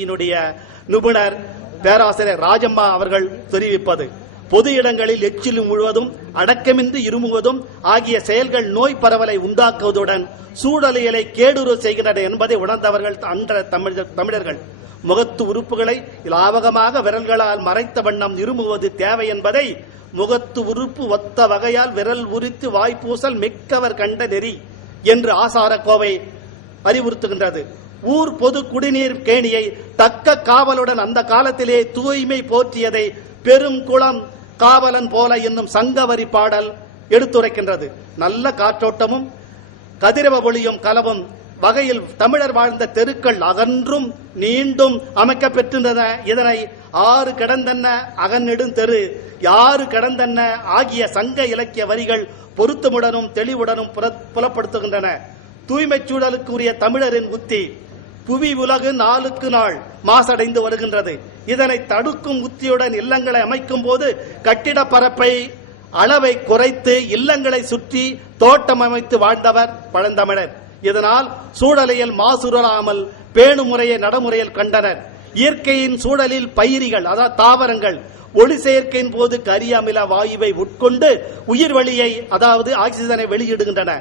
யினுடைய நிபுணர் பேராசிரியர் ராஜம்மா அவர்கள் தெரிவிப்பது பொது இடங்களில் எச்சிலும் முழுவதும் அடக்கமின்றி இருமுவதும் ஆகிய செயல்கள் நோய் பரவலை உண்டாக்குவதுடன் சூழலியலை கேடுரு செய்கின்றன என்பதை உணர்ந்தவர்கள் அன்ற தமிழர் தமிழர்கள். முகத்து உறுப்புகளை லாவகமாக விரல்களால் மறைத்த வண்ணம் இருமுவது தேவை என்பதை முகத்து உறுப்பு ஒத்த வகையால் விரல் உரித்து வாய்ப்பூசல் மிக்கவர் கண்ட நெறி என்று ஆசார கோவை அறிவுறுத்துகின்றது. ஊர் பொது குடிநீர் கேணியை தக்க காவலுடன் அந்த காலத்திலே தூய்மை போற்றியதை பெரும் குளம் காவலன் போல என்னும் சங்கவரி பாடல் எடுத்துரைக்கின்றது. நல்ல காற்றோட்டமும் கதிரவ ஒளியும் கலவும் வகையில் தமிழர் வாழ்ந்த தெருக்கள் அகன்றும் நீண்டும் அமைக்கப்பெற்றிருந்தன. இதனை ஆறு கடந்தன்ன அகநெடும் தெரு யாறு கடந்தன்ன ஆகிய சங்க இலக்கிய வரிகள் பொருத்தமுடனும் தெளிவுடனும் புலப்படுத்துகின்றன. தூய்மைச் சூழலுக்குரிய தமிழரின் உத்தி புவி உலகு நாளுக்கு நாள் மாசடைந்து வருகின்றது. இதனை தடுக்கும் உத்தியுடன் இல்லங்களை அமைக்கும் போது கட்டிட பரப்பை அளவை குறைத்து இல்லங்களை சுற்றி தோட்டம் அமைத்து வாழ்ந்தவர் பழந்தமிழர். இதனால் சூழலியல் மாசுறாமல் பேணு முறையை நடைமுறையில் கண்டனர். இயற்கையின் சூழலில் பயிரிகள் அதாவது தாவரங்கள் ஒளி சேர்க்கையின் போது கரியமில வாயுவை உட்கொண்டு உயிர் வழியை அதாவது ஆக்சிஜனை வெளியிடுகின்றன.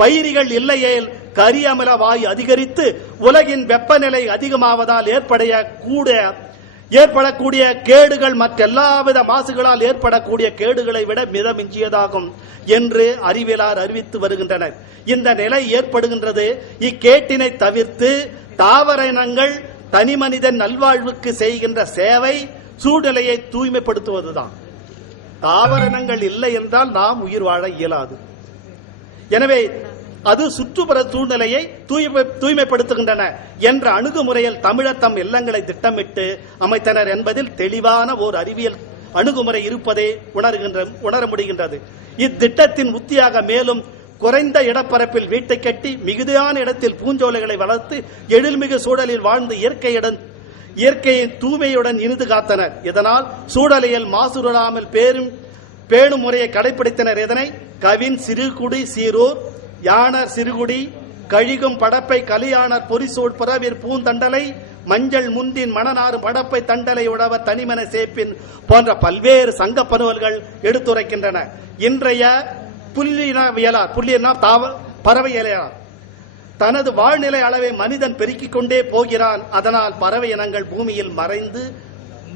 பயிரிகள் இல்லையேல் கரியமில வாயு அதிகரித்து உலகின் வெப்பநிலை அதிகமாவதால் ஏற்படைய கூட ஏற்படக்கூடிய கேடுகள் மற்றெல்லாவித மாசுகளால் ஏற்படக்கூடிய கேடுகளை விட மிதமிஞ்சியதாகும் என்று அறிவியலார் அறிவித்து வருகின்றனர். இந்த நிலை ஏற்படுகின்றது. இக்கேட்டினை தவிர்த்து தாவர இனங்கள் தனி மனிதன் நல்வாழ்வுக்கு செய்கின்ற சேவை சூழ்நிலையை தூய்மைப்படுத்துவதுதான். தாவரணங்கள் இல்லை என்றால் நாம் உயிர் வாழ இயலாது. எனவே அது சுற்றுப்புற சூழ்நிலையை தூய்மை தூய்மைப்படுத்துகின்றன என்ற அணுகுமுறையில் தமிழர் தம் இல்லங்களை திட்டமிட்டு அமைத்தனர் என்பதில் தெளிவான ஓர் அறிவியல் அணுகுமுறை இருப்பதை உணர்கின்ற உணர முடிகின்றது. இத்திட்டத்தின் உத்தியாக மேலும் குறைந்த இடப்பரப்பில் வீட்டை கட்டி மிகுதியான இடத்தில் பூஞ்சோலைகளை வளர்த்து எழில்மிகு சூழலில் வாழ்ந்து இயற்கையுடன் இயற்கையின் தூய்மையுடன் இனிது காத்தனர். இதனால் சூழலியல் மாசுறாமல் பேரும் பேணும் முறையை கடைபிடித்தனர் இதனை கவின் சிறுகுடி சீரூர் யானர் சிறுகுடி கழிகும் படப்பை கலியானர் பொறிசூழ் புறவிற் பூந்தண்டலை மஞ்சள் முந்தின் மணநாறு படப்பை தண்டலை உழவ தனிமன சேப்பின் போன்ற பல்வேறு சங்க பருவல்கள் எடுத்துரைக்கின்றன. இன்றைய புள்ளினவியலார் புள்ளினா தாவ பறவையியலார் தனது வாழ்நிலை அளவை மனிதன் பெருக்கிக் கொண்டே போகிறான். அதனால் பறவை இனங்கள் பூமியில் மறைந்து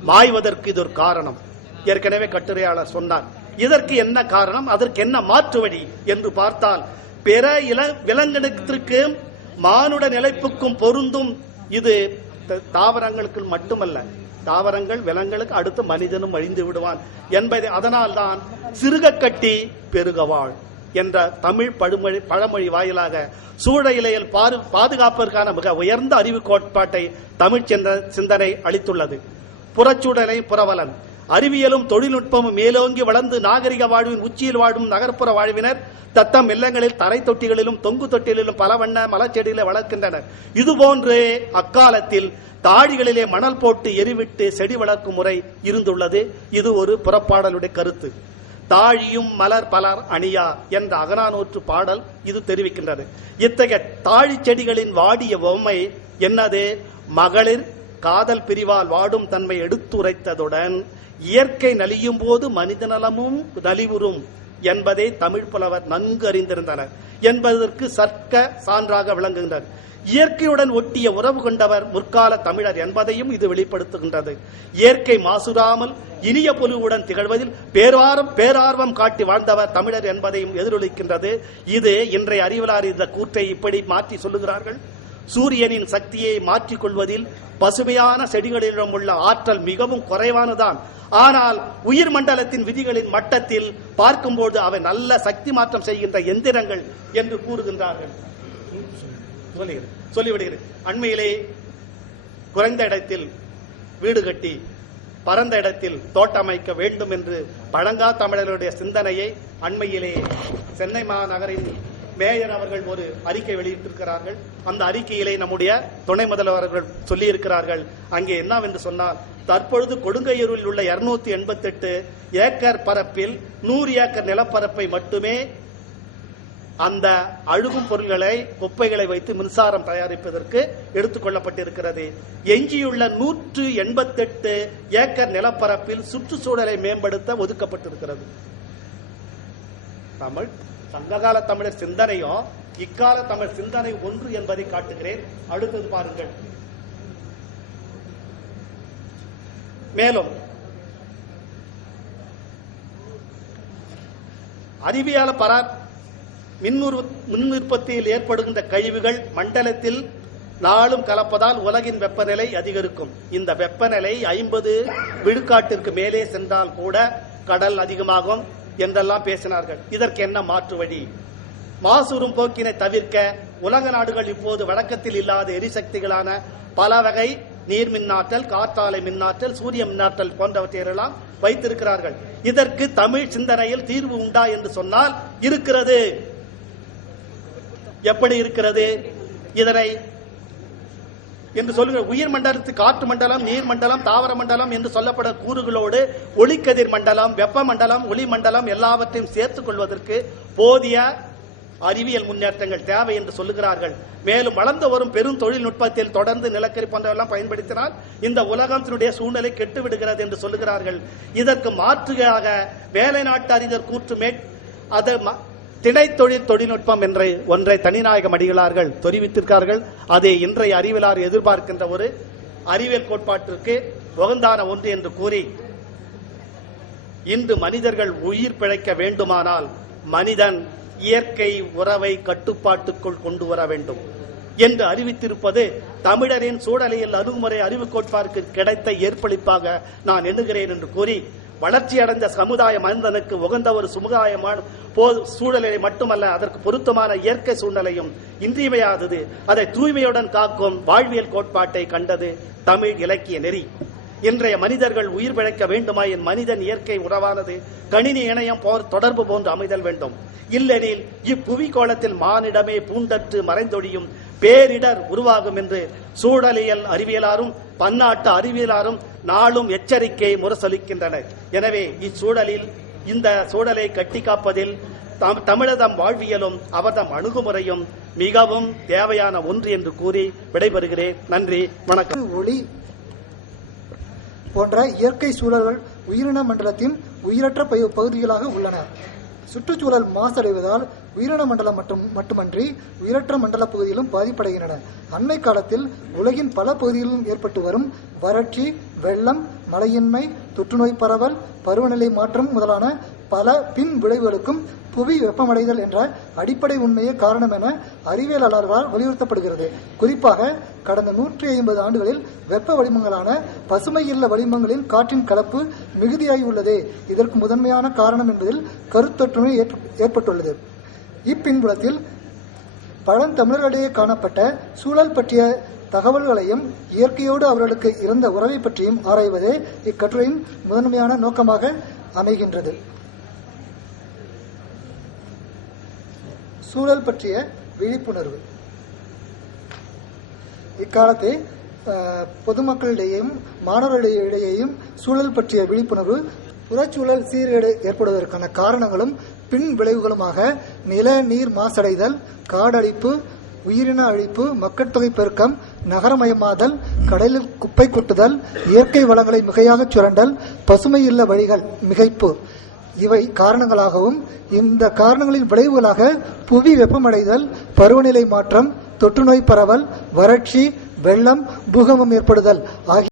மாய்வதற்கு இது ஒரு காரணம். ஏற்கனவே கட்டுரையாளர் சொன்னார். இதற்கு என்ன காரணம்? அதற்கு என்ன மாற்று வழி? என்று பார்த்தால் பிற இல விலங்கினத்திற்கு மானுட நிலைப்புக்கும் பொருந்தும் இது த- தாவரங்களுக்கு மட்டுமல்ல. தாவரங்கள் விலங்குகளுக்கு அடுத்து மனிதனும் அழிந்து விடுவான். என்பதை அதனால்தான் சிறுக கட்டி பெருகவாள் என்ற தமிழ் பழமொழி பழமொழி வாயிலாக சூழலியல் பாரு பாதுகாப்பிற்கான மிக உயர்ந்த அறிவு கோட்பாட்டை தமிழ் சிந்தனை அளித்துள்ளது. புறச்சூழலை புறவலன் அறிவியலும் தொழில்நுட்பமும் மேலோங்கி வளர்ந்து நாகரிக வாழ்வின் உச்சியில் வாழும் நகர்ப்புற வாழ்வினர் தத்தம் இல்லங்களில் தரை தொட்டிகளிலும் தொங்கு தொட்டிகளிலும் பல வண்ண மலச்செடிகளை வளர்க்கின்றனர். இதுபோன்று அக்காலத்தில் தாழிகளிலே மணல் போட்டு எரிவிட்டு செடி வளர்க்கும் முறை இருந்துள்ளது. இது ஒரு புறப்பாடலுடைய கருத்து. தாழியும் மலர் பலர் அணியா என்ற அகனானூற்று பாடல் இது தெரிவிக்கின்றது. இத்தகைய தாழி செடிகளின் வாடிய பொம்மை என்னது? மகளிர் காதல் பிரிவால் வாடும் தன்மை எடுத்துரைத்ததுடன் இயற்கை நலியும் போது மனித நலமும் நலிவுறும் என்பதை தமிழ் புலவர் நன்கு அறிந்திருந்தனர் என்பதற்கு சர்க்க சான்றாக விளங்குகின்றனர் இயற்கையுடன் ஒட்டிய உறவு கொண்டவர் முற்கால தமிழர் என்பதையும் இது வெளிப்படுத்துகின்றது. இயற்கை மாசுறாமல் இனிய பொலிவுடன் திகழ்வதில் பேரார்வம் பேரார்வம் காட்டி வாழ்ந்தவர் தமிழர் என்பதையும் எதிரொலிக்கின்றது. இது இன்றைய அறிவிலார் இந்த கூற்றை இப்படி மாற்றி சொல்லுகிறார்கள். சூரியனின் சக்தியை மாற்றிக் கொள்வதில் பசுமையான செடிகளிடம் உள்ள ஆற்றல் மிகவும் குறைவானதான் ஆனால் உயிர் மண்டலத்தின் விதிகளின் மட்டத்தில் பார்க்கும்போது அவை நல்ல சக்தி மாற்றம் செய்கின்ற எந்திரங்கள் என்று கூறுகின்றார்கள். சொல்லுகிறேன் சொல்லிவிடுகிறேன் அண்மையிலே குறைந்த இடத்தில் வீடு கட்டி பரந்த இடத்தில் தோட்டமைக்க வேண்டும் என்று பழங்கா தமிழர்களுடைய சிந்தனையை அண்மையிலே சென்னை மாநகரின் மேயர் அவர்கள் ஒரு அறிக்கை வெளியிட்டிருக்கிறார்கள். அந்த அறிக்கையிலே நம்முடைய துணை முதல்வர்கள் சொல்லியிருக்கிறார்கள். அங்கே என்னவென்று சொன்னால் தற்பொழுது கொடுங்கையூரில் உள்ள இருநூத்தி எண்பத்தெட்டு ஏக்கர் பரப்பில் நூறு ஏக்கர் நிலப்பரப்பை மட்டுமே அந்த அழுகும் பொருள்களை குப்பைகளை வைத்து மின்சாரம் தயாரிப்பதற்கு எடுத்துக்கொள்ளப்பட்டிருக்கிறது. எஞ்சியுள்ள நூற்று எண்பத்தெட்டு ஏக்கர் நிலப்பரப்பில் சுற்றுச்சூழலை மேம்படுத்த ஒதுக்கப்பட்டிருக்கிறது. தமிழ் சங்ககால தமிழர் சிந்தனையும் இக்கால தமிழ் சிந்தனை ஒன்று என்பதை காட்டுகிறேன். அடுத்தது பாருங்கள். மேலும் அறிவியல பரா மின் மின் உற்பத்தியில் ஏற்படுகின்ற கழிவுகள் மண்டலத்தில் நாளும் கலப்பதால் உலகின் வெப்பநிலை அதிகரிக்கும். இந்த வெப்பநிலை ஐம்பது விழுக்காட்டிற்கு மேலே சென்றால் கூட கடல் அதிகமாகும். என்றெல்லாம் பேசினார்கள். இதற்கு என்ன மாற்று வழி? மாசூரும் போக்கினை தவிர்க்க உலக நாடுகள் இப்போது வழக்கத்தில் இல்லாத எரிசக்திகளான பல வகை நீர் மின்னாற்றல் காற்றாலை மின்னாற்றல் சூரிய மின்னாற்றல் போன்றவற்றையெல்லாம் வைத்திருக்கிறார்கள். இதற்கு தமிழ் சிந்தனையில் தீர்வு உண்டா என்று சொன்னால் இருக்கிறது. எப்படி இருக்கிறது? இதனை என்று சொல்லுங்க உயிர் மண்டலத்து காற்று மண்டலம் நீர் மண்டலம் தாவர மண்டலம் என்று சொல்லப்படும் கூறுகளோடு ஒளிக்கதிர் மண்டலம் வெப்ப மண்டலம் ஒளி மண்டலம் எல்லாவற்றையும் சேர்த்துக் கொள்வதற்கு போதிய அறிவியல் முன்னேற்றங்கள் தேவை என்று சொல்லுகிறார்கள். மேலும் வளர்ந்து வரும் பெரும் தொழில்நுட்பத்தில் தொடர்ந்து நிலக்கரி போன்றவெல்லாம் பயன்படுத்தினால் இந்த உலகத்தினுடைய சூழ்நிலை கெட்டு விடுகிறது என்று சொல்லுகிறார்கள். இதற்கு மாற்றுகையாக வேலை நாட்டு அறிஞர் கூற்று மேற் அதை திணைத்தொழில் தொழில்நுட்பம் என்ற ஒன்றை தனிநாயகம் அடிகளார்கள் தெரிவித்திருக்கார்கள். அதை இன்றைய அறிவிலார் எதிர்பார்க்கின்ற ஒரு அறிவியல் கோட்பாட்டிற்கு உகந்தான ஒன்று என்று கூறி இன்று மனிதர்கள் உயிர் பிழைக்க வேண்டுமானால் மனிதன் இயற்கை உறவை கட்டுப்பாட்டுக்குள் கொண்டு வர வேண்டும் என்று அறிவித்திருப்பது தமிழரின் சூழலியல் அணுகுமுறை அறிவு கோட்பாருக்கு கிடைத்த ஏற்பளிப்பாக நான் எண்ணுகிறேன் என்று கூறி வளர்ச்சி அடைந்த சமுதாய மனிதனுக்கு உகந்த ஒரு சமுதாயமான போ- சூழலை மட்டுமல்ல அதற்கு பொருத்தமான இயற்கை சூழ்நிலையும் இன்றியமையாதது. அதை தூய்மையுடன் காக்கும் வாழ்வியல் கோட்பாட்டை கண்டது தமிழ் இலக்கிய நெறி. இன்றைய மனிதர்கள் உயிர் பிழைக்க வேண்டுமாயின் மனிதன் இயற்கை உறவானது. கணினி இணையம் போர் தொடர்பு போன்று அமைதல் வேண்டும். இல்லெனில் இப்புவி கோலத்தில் மானிடமே பூண்டற்று மறைந்தொழியும். பேரிடர் உருவாகும் என்று சூழலியல் அறிவியலாரும் பன்னாட்டு அறிவியலாரும் நாளும் எச்சரிக்கை முரசொலிக்கின்றனர் எனவே இச்சூழலில் இந்த சூழலை கட்டி காப்பதில் தம்- தமிழதம் வாழ்வியலும் அவர்தம் அணுகுமுறையும் மிகவும் தேவையான ஒன்று என்று கூறி விடைபெறுகிறேன். நன்றி வணக்கம். ஒளி போன்ற இயற்கை சூழல்கள் உயிரின மண்டலத்தின் உயிரற்ற பகுதிகளாக உள்ளன. சுற்றுச்சூழல் மாசடைவதால் உயிரின மண்டலம் மட்டும் மட்டுமன்றி உயிரற்ற மண்டல பகுதியிலும் பாதிப்படைகின்றன. அண்மை காலத்தில் உலகின் பல பகுதிகளிலும் ஏற்பட்டு வரும் வறட்சி வெள்ளம் மழையின்மை தொற்றுநோய் பரவல் பருவநிலை மாற்றம் முதலான பல பின் விளைவுகளுக்கும் புவி வெப்பமடைதல் என்ற அடிப்படை உண்மையே காரணம் என அறிவியலாளர்களால் வலியுறுத்தப்படுகிறது. குறிப்பாக கடந்த நூற்றி ஐம்பது ஆண்டுகளில் வெப்ப வளிமங்களான பசுமை இல்ல வளிமங்களில் காற்றின் கலப்பு மிகுதியாகி உள்ளதே. இதற்கு முதன்மையான காரணம் என்பதில் கருத்தொற்றுமை ஏற்ப- ஏற்பட்டுள்ளது. இப்பின்புலத்தில் பழந்தமிழர்களிடையே காணப்பட்ட சூழல் பற்றிய தகவல்களையும் இயற்கையோடு அவர்களுக்கு இருந்த உறவை பற்றியும் ஆராய்வதே இக்கட்டுரையின் முதன்மையான நோக்கமாக அமைகின்றது. சூழல் பற்றிய விழிப்புணர்வு. இக்காலத்தை பொதுமக்களிடையேயும் மாணவர்களிடையேயும் சூழல் பற்றிய விழிப்புணர்வு புறச்சூழல் சீர்கேடு ஏற்படுவதற்கான காரணங்களும் பின் விளைவுகளுமாக நில நீர் மாசடைதல் காடழிப்பு உயிரின அழிப்பு மக்கட்தொகை பெருக்கம் நகரமயமாதல் கடலில் குப்பை கொட்டுதல் இயற்கை வளங்களை மிகையாக சுரண்டல் பசுமை இல்ல வழிகள் மிகைப்பு இவை காரணங்களாகவும் இந்த காரணங்களின் விளைவுகளாக புவி வெப்பமடைதல் பருவநிலை மாற்றம் தொற்றுநோய் பரவல் வறட்சி வெள்ளம் பூகம்பம் ஏற்படுதல் ஆகிய